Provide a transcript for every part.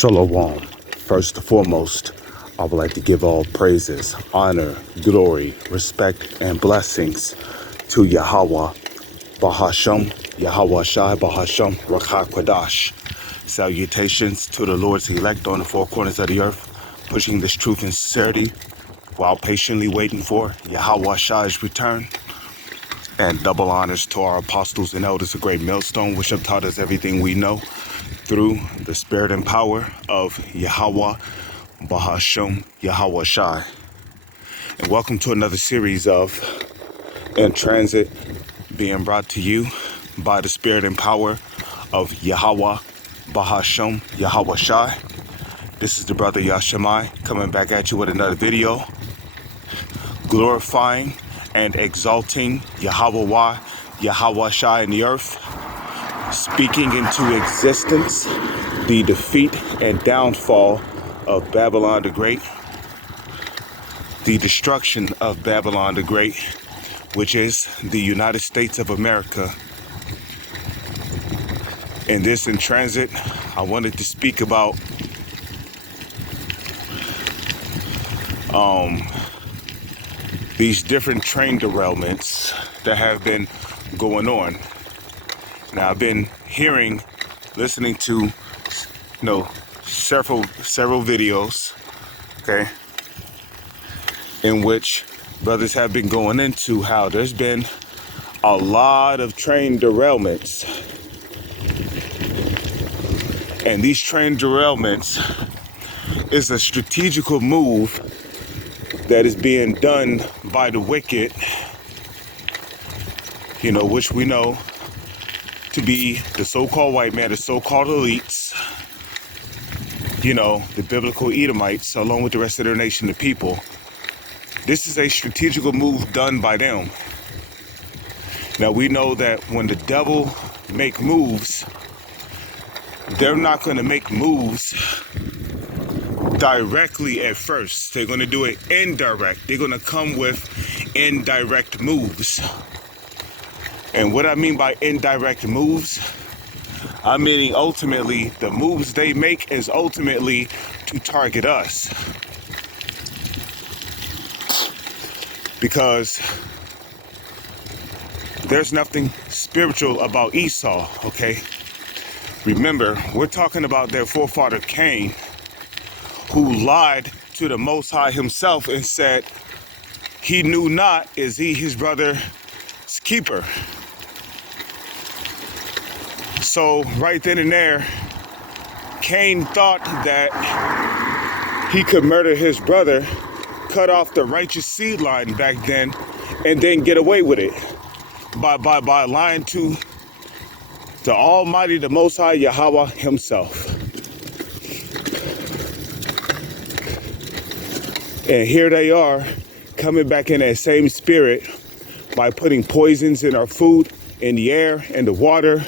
Shalom. First and foremost, I would like to give all praises, honor, glory, respect, and blessings to Yahweh, Bahasham, Yahweh Shai, Bahasham, Rakha Kwadash. Salutations to the Lord's elect on the four corners of the earth, pushing this truth and sincerity while patiently waiting for Yahweh Shai's return. And double honors to our apostles and elders, a great millstone, which have taught us everything we know through the spirit and power of Yahweh, Bahasham, Yahweh Shai. And welcome to another series of In Transit, being brought to you by the spirit and power of Yahweh, Bahasham, Yahweh Shai. This is the brother Yashemai coming back at you with another video, glorifying and exalting Yahweh, Yahweh Shai in the earth, speaking into existence the defeat and downfall of Babylon the Great, the destruction of Babylon the Great, which is the United States of America. In this In Transit, I wanted to speak about these different train derailments that have been going on. Now, I've been listening to, several videos, okay, in which brothers have been going into how there's been a lot of train derailments. And these train derailments is a strategical move that is being done by the wicked, which we know to be the so-called white man, the so-called elites, the biblical Edomites, along with the rest of their nation, the people. This is a strategical move done by them. Now, we know that when the devil make moves, they're not going to make moves directly at first. They're going to do it indirect. They're going to come with indirect moves. And what I mean by indirect moves, I mean ultimately the moves they make is ultimately to target us. Because there's nothing spiritual about Esau, okay? Remember, we're talking about their forefather Cain, who lied to the Most High himself and said he knew not is he his brother's keeper. So right then and there, Cain thought that he could murder his brother, cut off the righteous seed line back then, and then get away with it by lying to the Almighty, the Most High Yahweh himself. And here they are coming back in that same spirit by putting poisons in our food, in the air, in the water,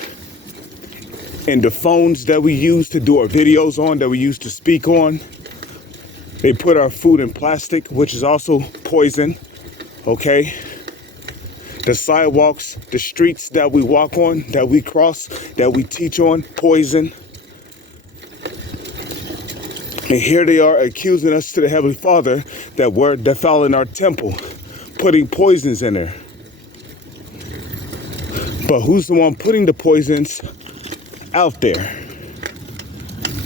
in the phones that we use to do our videos on, that we use to speak on. They put our food in plastic, which is also poison, okay? The sidewalks, the streets that we walk on, that we cross, that we teach on, poison. And here they are accusing us to the Heavenly Father that we're defiling our temple, putting poisons in there. But who's the one putting the poisons out there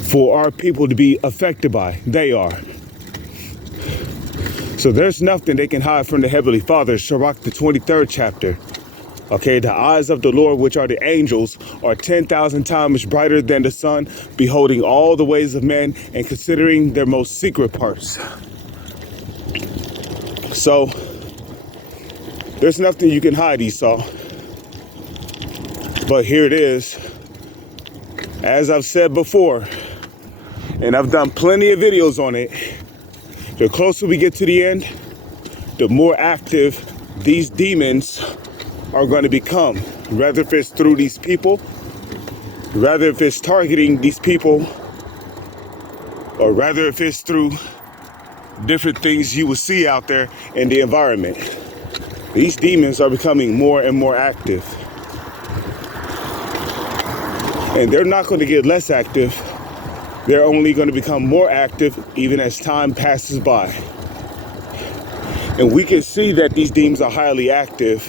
for our people to be affected by? They are. So there's nothing they can hide from the Heavenly Father. Sirach, the 23rd chapter. Okay, the eyes of the Lord, which are the angels, are 10,000 times brighter than the sun, beholding all the ways of men and considering their most secret parts. So there's nothing you can hide, Esau. But here it is. As I've said before, and I've done plenty of videos on it, the closer we get to the end, the more active these demons are going to become. Rather if it's through these people, rather if it's targeting these people, or rather if it's through different things you will see out there in the environment. These demons are becoming more and more active. And they're not going to get less active They're only going to become more active even as time passes by. And we can see that these demons are highly active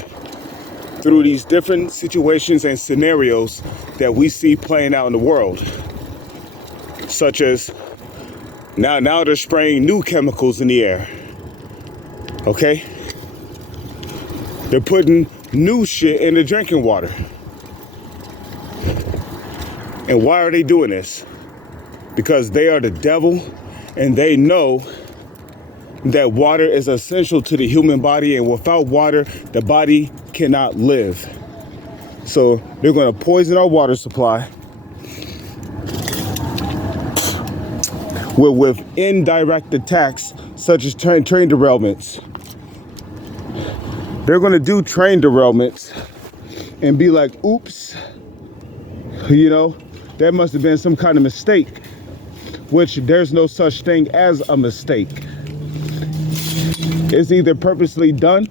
through these different situations and scenarios that we see playing out in the world. Such as now they're spraying new chemicals in the air. Okay? They're putting new shit in the drinking water. And why are they doing this? Because they are the devil and they know that water is essential to the human body, and without water, the body cannot live. So they're going to poison our water supply with indirect attacks such as train derailments. They're going to do train derailments and be like, oops, you know, that must have been some kind of mistake, which there's no such thing as a mistake. It's either purposely done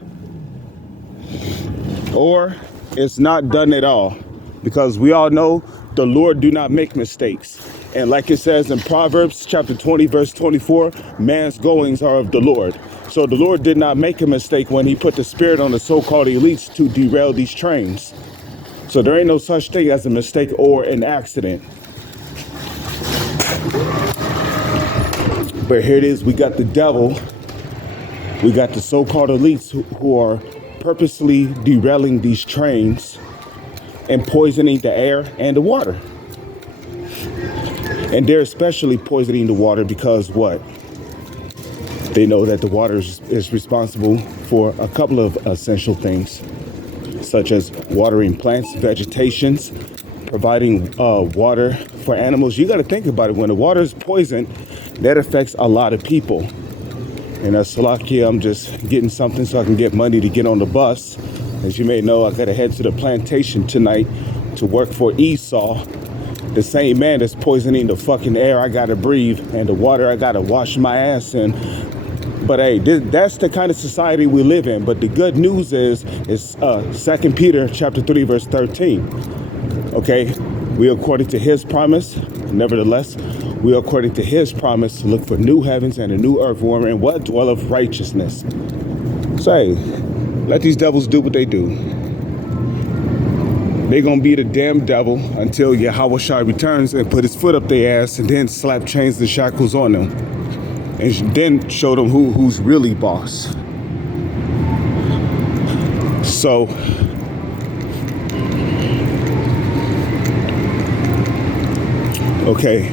or it's not done at all, because we all know the Lord do not make mistakes. And like it says in Proverbs chapter 20 verse 24, man's goings are of the Lord. So the Lord did not make a mistake when he put the spirit on the so-called elites to derail these trains. So there ain't no such thing as a mistake or an accident. But here it is, we got the devil, we got the so-called elites who are purposely derailing these trains and poisoning the air and the water. And they're especially poisoning the water because what? They know that the water is responsible for a couple of essential things, such as watering plants, vegetations, providing water for animals. You got to think about it. When the water is poisoned, that affects a lot of people. And as Salakia, I'm just getting something so I can get money to get on the bus. As you may know, I got to head to the plantation tonight to work for Esau, the same man that's poisoning the fucking air I got to breathe and the water I got to wash my ass in. But hey, that's the kind of society we live in. But the good news is 2 Peter chapter 3, verse 13. Okay, we according to his promise, nevertheless, we are according to his promise to look for new heavens and a new earth wherein what dwelleth righteousness. So hey, let these devils do what they do. They're going to be the damn devil until Yahweh Shai returns and put his foot up their ass and then slap chains and shackles on them. And then show them who's really boss. So, okay.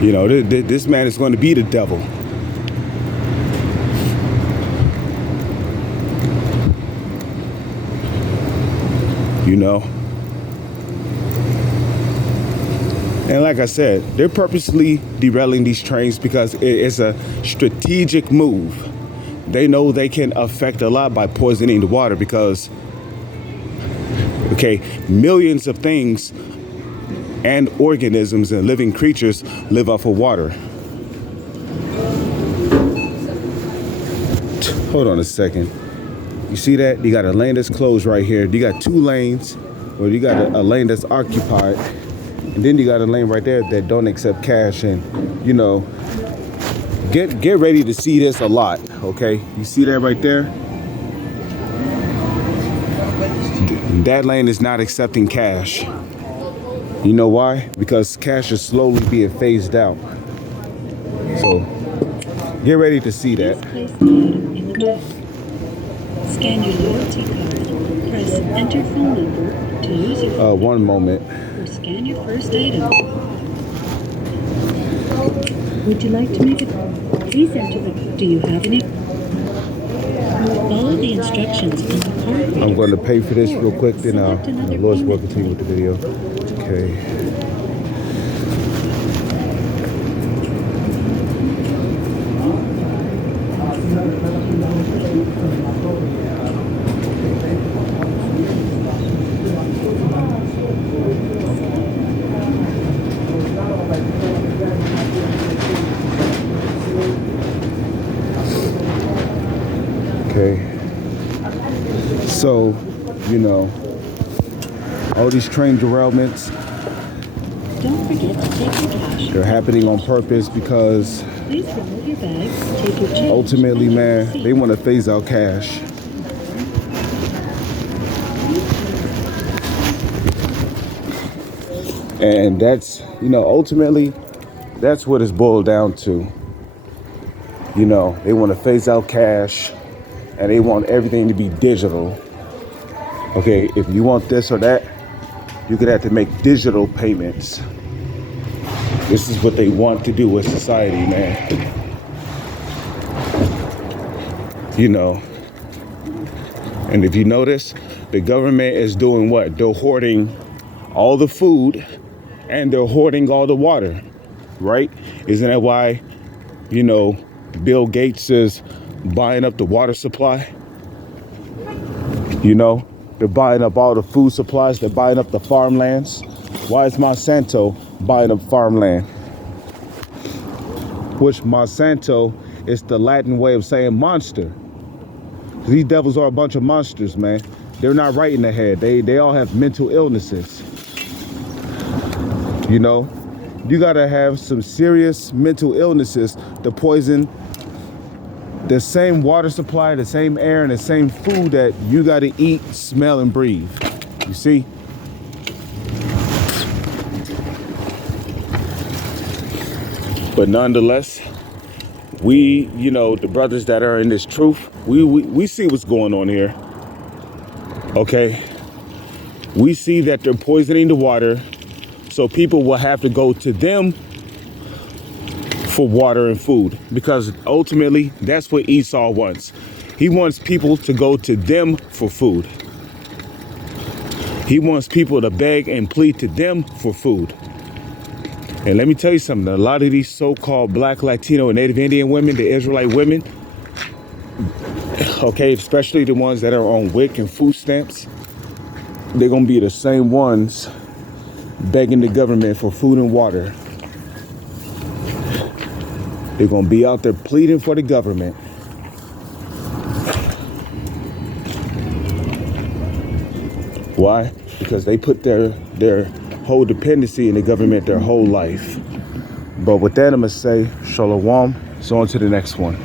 You know, this man is going to be the devil. You know? And like I said, they're purposely derailing these trains because it's a strategic move. They know they can affect a lot by poisoning the water because, okay, millions of things and organisms and living creatures live off of water. Hold on a second. You see that? You got a lane that's closed right here. You got two lanes, or you got a lane that's occupied. And then you got a lane right there that don't accept cash. And, you know, get ready to see this a lot, okay? You see that right there? That lane is not accepting cash. You know why? Because cash is slowly being phased out. So, get ready to see that. Scan your loyalty card. Press enter phone number to use your one moment. Scan your first item. Would you like to make it? Please enter the. Do you have any? Follow the instructions on the card. I'm going to pay for this real quick, then the Lord's will continue with the video. Okay. So, you know, all these train derailments, Don't forget to take your cash. They're happening on purpose because Please remove your bags, take your change. ultimately, and man, receipt. they want to phase out cash. And that's, ultimately, that's what it's boiled down to. They want to phase out cash and they want everything to be digital. Okay, if you want this or that, you're going to have to make digital payments. This is what they want to do with society, man. And if you notice, the government is doing what? They're hoarding all the food and they're hoarding all the water, right? Isn't that why, Bill Gates is buying up the water supply? They're buying up all the food supplies. They're buying up the farmlands. Why is Monsanto buying up farmland? Which Monsanto is the Latin way of saying monster. These devils are a bunch of monsters, man. They're not right in the head. They all have mental illnesses. You gotta have some serious mental illnesses to poison the same water supply, the same air, and the same food that you gotta eat, smell, and breathe. You see? But nonetheless, we, the brothers that are in this truth, we see what's going on here. Okay? We see that they're poisoning the water, so people will have to go to them for water and food, because ultimately that's what Esau wants. He wants people to go to them for food. He wants people to beg and plead to them for food. And let me tell you something, a lot of these so-called Black, Latino, and Native Indian women, the Israelite women, okay, especially the ones that are on WIC and food stamps, they're gonna be the same ones begging the government for food and water. They're gonna be out there pleading for the government. Why? Because they put their whole dependency in the government their whole life. But with that, I'm gonna say shalom. So on to the next one.